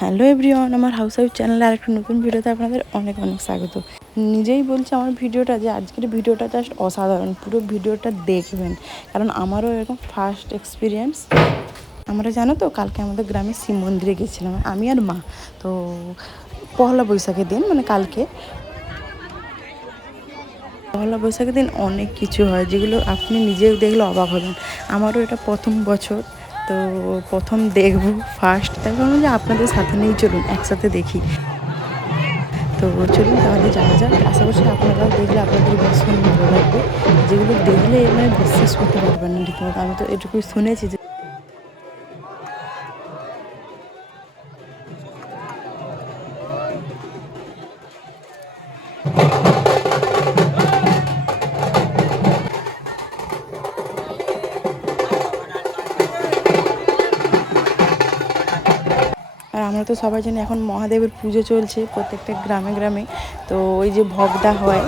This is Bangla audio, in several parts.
হ্যালো এভরিওয়ান, আমার হাউস ওয়াইফ চ্যানেলে আরেকটা নতুন ভিডিওতে আপনাদের অনেক অনেক স্বাগত। নিজেই বলছি আমার ভিডিওটা যে আজকের ভিডিওটা জাস্ট অসাধারণ, পুরো ভিডিওটা দেখবেন, কারণ আমারও এরকম ফার্স্ট এক্সপিরিয়েন্স। আমরা জানো তো কালকে আমাদের গ্রামে শিব মন্দিরে গেছিলাম আমি আর মা। তো পয়লা বৈশাখের দিন, মানে কালকে পয়লা বৈশাখের দিন অনেক কিছু হয় যেগুলো আপনি নিজেও দেখলে অবাক হবেন। আমারও এটা প্রথম বছর, তো প্রথম দেখব ফার্স্ট, তাই ভাবলাম যে আপনাদের সাথে নিয়েই চলুন একসাথে দেখি। তো চলুন তাহলে যাওয়া যাক। আশা করছি আপনারাও দেখলে আপনাদের ভীষণ ভালো লাগবে। যেগুলো দেখলে মানে বিশ্বাস করতে পারবেন না রীতিমতো। আমি তো এটুকুই শুনেছি যে আর আমরা তো সবাই জানি এখন মহাদেবের পুজো চলছে প্রত্যেকটা গ্রামে গ্রামে। তো ওই যে ভগদা হয়,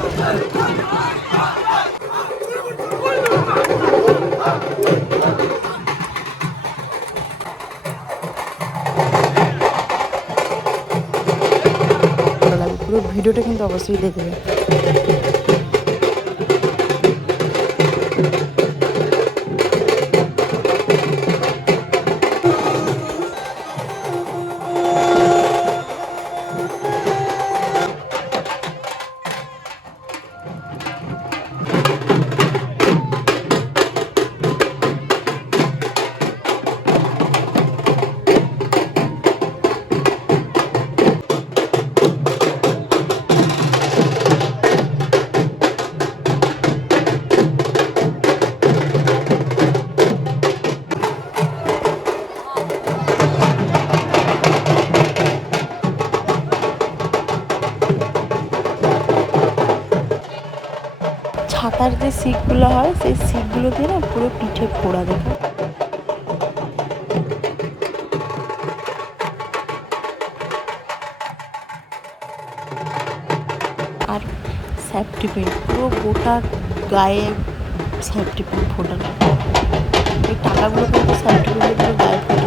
ভালো লাগবে। পুরো ভিডিওটা কিন্তু অবশ্যই দেখবেন। ছাতার যে শিকগুলো হয় সেই শিকগুলো দিয়ে না পুরো পিঠে ফোড়া দেখো। আর সেফটি পিন পুরো গোটা গায়ে সেফটি পিন ফোটানো। এই টাকাগুলো কিন্তু সেফটি পিন পুরো গায়ে ফোটানো।